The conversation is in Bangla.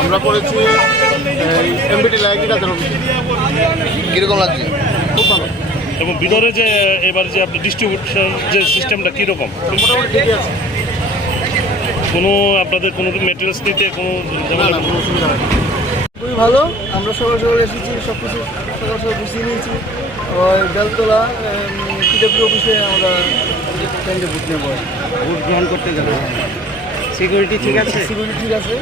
আমরা পড়েছি এমবিটি লাইনটা কীরকম লাগছে? খুব ভালো। এবং ভিতরে যে এবার যে আপনি ডিস্ট্রিবিউশন যে সিস্টেমটা কীরকম? কোনো আপনাদের কোনো মেটেরিয়ালস নিতে কোনো অসুবিধা খুবই ভালো। আমরা সকাল সকাল এসেছি সব কিছু সকাল সকাল বুঝিয়ে নিয়েছি। বেলতলা পিডব্লিউ অফিসে আমরা কেন্দ্রে ভোট নেব। ভোট গ্রহণ করতে গেলাম সিকিউরিটি ঠিক আছে? সিকিউরিটি ঠিক আছে।